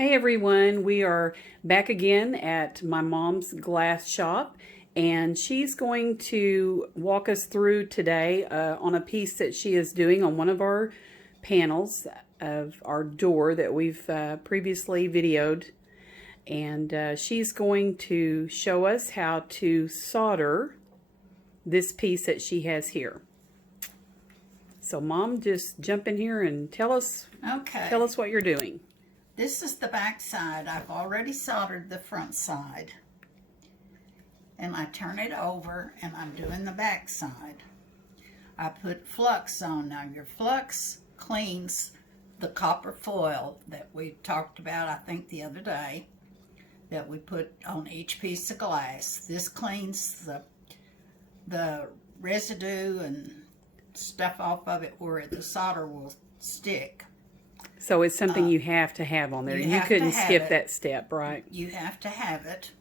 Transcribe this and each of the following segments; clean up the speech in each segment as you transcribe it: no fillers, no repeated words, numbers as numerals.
Hey everyone, we are back again at my mom's glass shop, and she's going to walk us through today on a piece that she is doing on one of our panels of our door that we've previously videoed. And she's going to show us how to solder this piece that she has here. So Mom, just jump in here and tell us what you're doing. This is the back side. I've already soldered the front side. And I turn it over and I'm doing the back side. I put flux on. Now your flux cleans the copper foil that we talked about, I think the other day, that we put on each piece of glass. This cleans the residue and stuff off of it where the solder will stick. So it's something you have to have on there. You couldn't skip that step, right? You have to have it.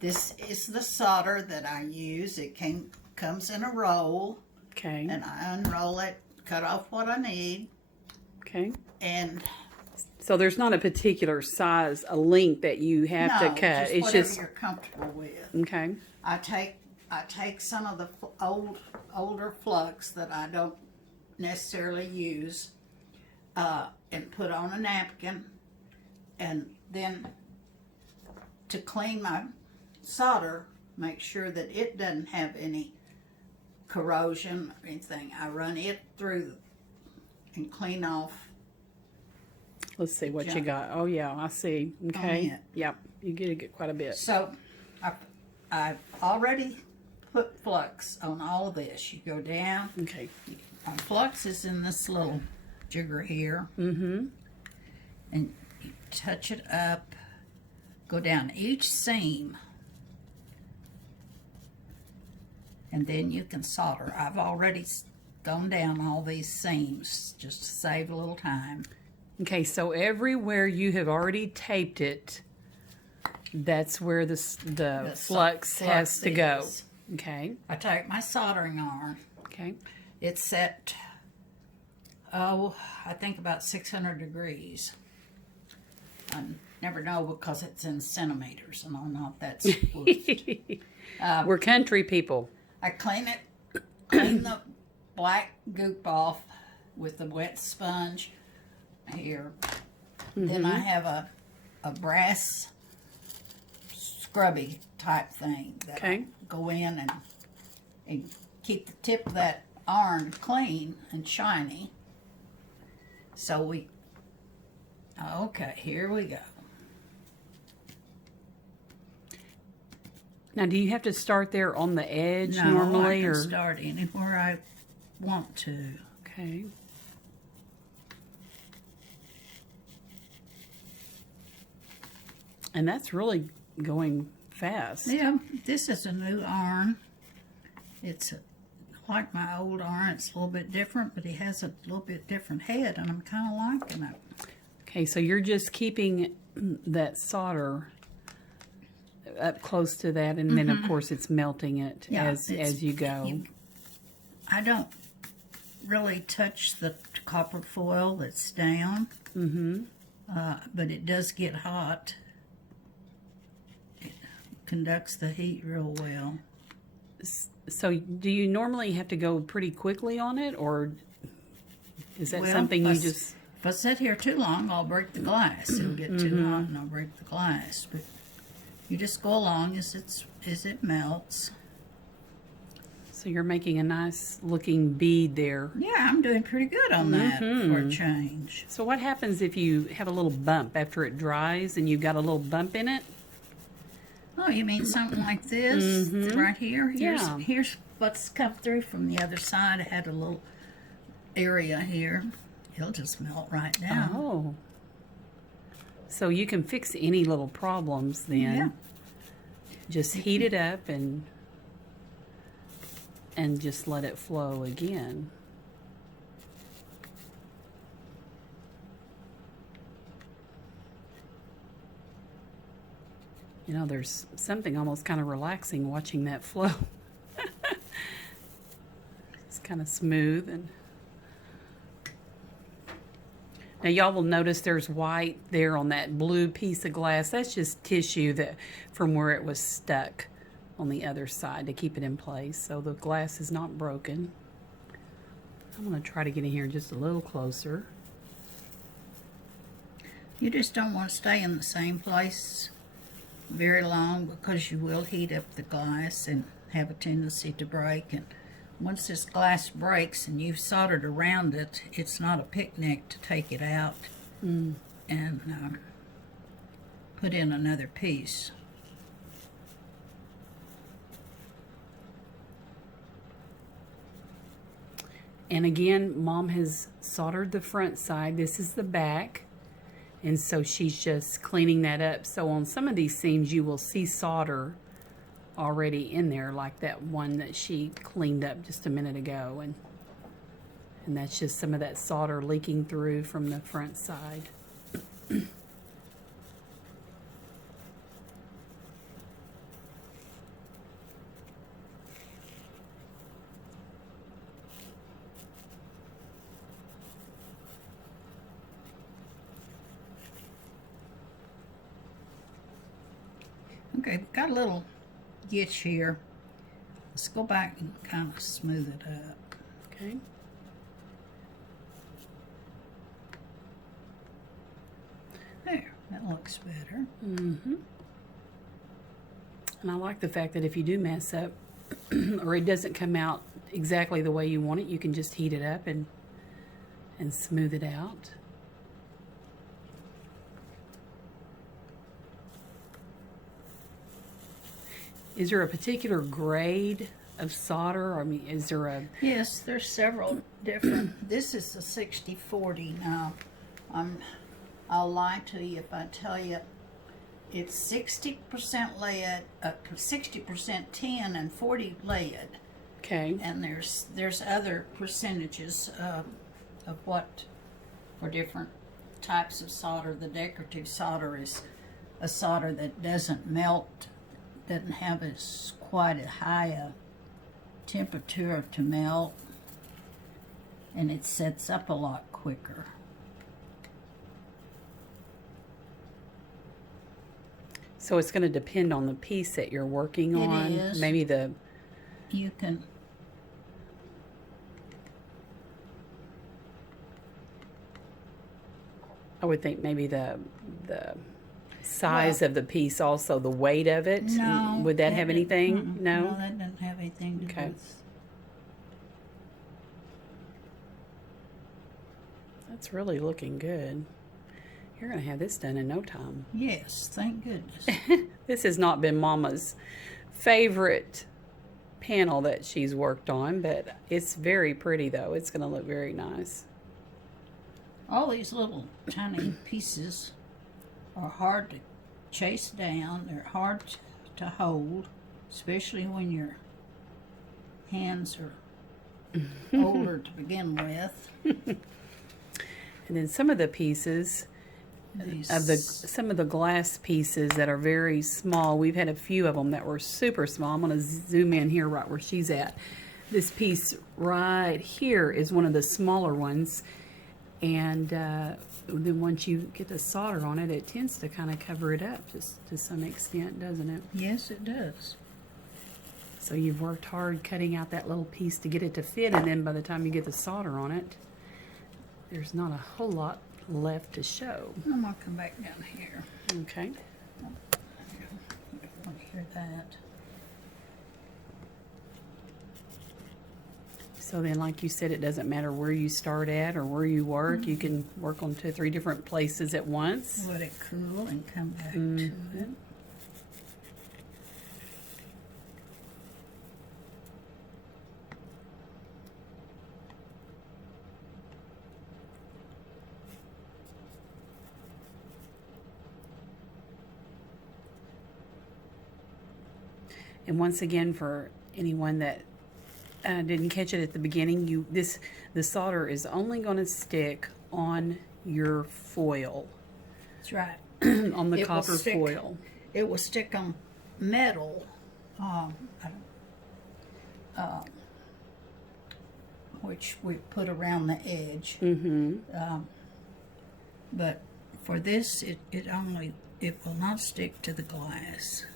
This is the solder that I use. It comes in a roll. Okay. And I unroll it, cut off what I need. Okay. And so there's not a particular size, a length that you have to cut. It's whatever you're comfortable with. Okay. I take some of the older flux that I don't necessarily use. And put on a napkin, and then to clean my solder, make sure that it doesn't have any corrosion or anything. I run it through and clean off. Let's see what you got. Oh yeah, I see. Okay. Yep, you get quite a bit. So I've already put flux on all of this. You go down. Okay. My flux is in this little jigger here, and you touch it up, go down each seam, and then you can solder. I've already gone down all these seams just to save a little time. Okay, so everywhere you have already taped it, that's where the flux has to go. Okay. I take my soldering iron. Okay. It's set, I think about 600 degrees. I never know because it's in centimeters, and I don't know if that's we're country people. I clean the black goop off with the wet sponge here. Then I have a brass scrubby type thing that I go in and keep the tip of that iron clean and shiny. So here we go. Now, do you have to start there on the edge normally? No, I can start anywhere I want to. Okay. And that's really going fast. Yeah, this is a new iron. It's like my old iron. It's a little bit different, but it has a little bit different head, and I'm kind of liking it. Okay, so you're just keeping that solder up close to that, and then of course it's melting it as you go. I don't really touch the copper foil that's down, but it does get hot. It conducts the heat real well. So do you normally have to go pretty quickly on it, or is that something you just... If I sit here too long, I'll break the glass. It'll get too hot and I'll break the glass. But you just go along as it melts. So you're making a nice looking bead there. Yeah, I'm doing pretty good on that for a change. So what happens if you have a little bump after it dries and you've got a little bump in it? Oh, you mean something like this right here? Here's what's come through from the other side. I had a little area here. It'll just melt right down. Oh. So you can fix any little problems then. Yeah. Just heat it up and just let it flow again. You know, there's something almost kind of relaxing watching that flow. It's kind of smooth. And Now y'all will notice there's white there on that blue piece of glass. That's just tissue that from where it was stuck on the other side to keep it in place. So the glass is not broken. I'm going to try to get in here just a little closer. You just don't want to stay in the same place very long because you will heat up the glass and have a tendency to break. And once this glass breaks and you've soldered around it, it's not a picnic to take it out and put in another piece. And again, Mom has soldered the front side. This is the back. And so she's just cleaning that up. So on some of these seams, you will see solder already in there, like that one that she cleaned up just a minute ago. And that's just some of that solder leaking through from the front side. Okay, we've got a little ditch here. Let's go back and kind of smooth it up. Okay. There, that looks better. Mm-hmm. And I like the fact that if you do mess up or it doesn't come out exactly the way you want it, you can just heat it up and smooth it out. Is there a particular grade of solder? I mean, is there a... Yes, there's several different. This is the 60-40 now. I'll lie to you if I tell you it's 60% lead, 60% tin, and 40 lead. Okay. And there's other percentages of what for different types of solder. The decorative solder is a solder that doesn't melt, doesn't have quite a high a temperature to melt, and it sets up a lot quicker. So it's going to depend on the piece that you're working on. It is. Maybe the... You can... I would think maybe the size of the piece, also the weight of it. No. Would that have anything? Mm-mm. No? No, that doesn't have anything to Okay. do with... That's really looking good. You're going to have this done in no time. Yes, thank goodness. This has not been Mama's favorite panel that she's worked on, but it's very pretty though. It's going to look very nice. All these little tiny pieces are hard to chase down. They're hard to hold, especially when your hands are older to begin with. And then some of the pieces some of the glass pieces that are very small, we've had a few of them that were super small. I'm going to zoom in here right where she's at. This piece right here is one of the smaller ones, and then once you get the solder on it, it tends to kind of cover it up just to some extent, doesn't it? Yes, it does. So you've worked hard cutting out that little piece to get it to fit, and then by the time you get the solder on it, there's not a whole lot left to show. I'm going to come back down here. Okay. I want to hear that. So then, like you said, it doesn't matter where you start at or where you work. You can work on 2 or 3 different places at once. Let it cool and come back to it. And once again, for anyone that didn't catch it at the beginning, the solder is only going to stick on your foil, That's right. on the It will copper stick. foil. It will stick on metal, which we put around the edge. But for this, it will not stick to the glass.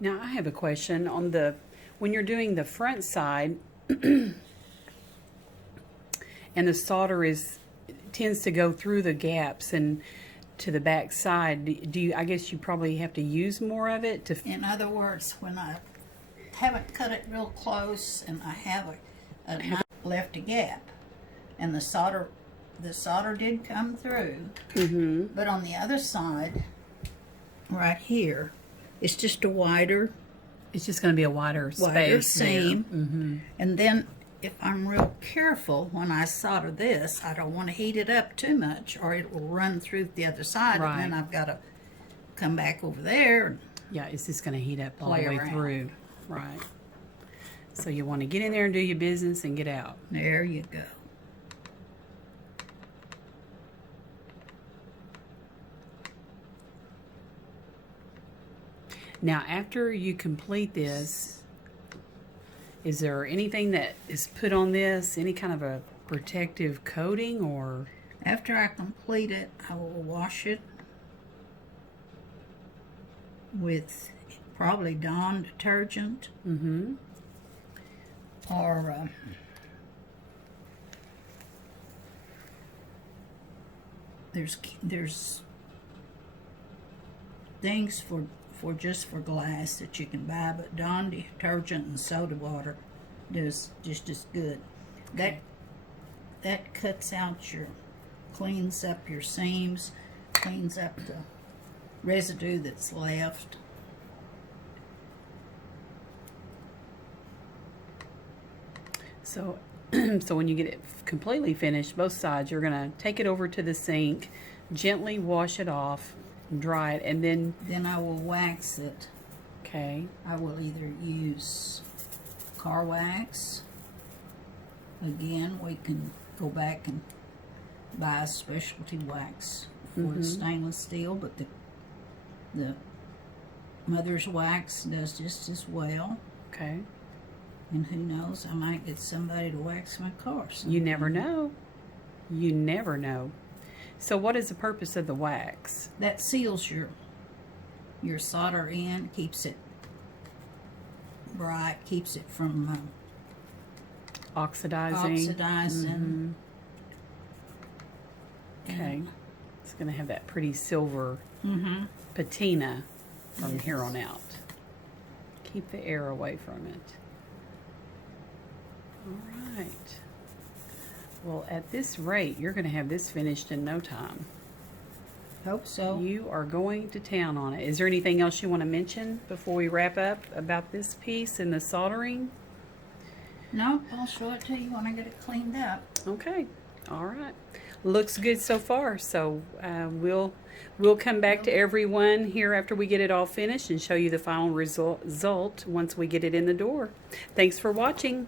Now I have a question on when you're doing the front side and the solder tends to go through the gaps and to the back side. I guess you probably have to use more of it to. In other words, when I haven't cut it real close and I have a knife left a gap, and the solder did come through, but on the other side, right here, it's just a wider. It's just going to be a wider space seam. And then if I'm real careful when I solder this, I don't want to heat it up too much or it will run through the other side. Right. And then I've got to come back over there. And yeah, it's just going to heat up all the way around. through. Right. So you want to get in there and do your business and get out. There you go. Now, after you complete this, is there anything that is put on this? Any kind of a protective coating or? After I complete it, I will wash it with probably Dawn detergent. Or there's things for just for glass that you can buy, but Dawn detergent and soda water does just as good. That cuts out cleans up your seams, cleans up the residue that's left. So, so when you get it completely finished, both sides, you're gonna take it over to the sink, gently wash it off, dry it, and then I will wax it. Okay. I will either use car wax. Again, we can go back and buy a specialty wax for the stainless steel, but the mother's wax does just as well. Okay. And who knows, I might get somebody to wax my car sometime. You never know. You never know. So what is the purpose of the wax? That seals your solder in, keeps it bright, keeps it from Oxidizing. Okay. It's going to have that pretty silver patina from here on out. Keep the air away from it. All right. Well, at this rate, you're going to have this finished in no time. Hope so. You are going to town on it. Is there anything else you want to mention before we wrap up about this piece and the soldering? No, I'll show it to you when I get it cleaned up. Okay. All right. Looks good so far. So we'll come back to everyone here after we get it all finished and show you the final result once we get it in the door. Thanks for watching.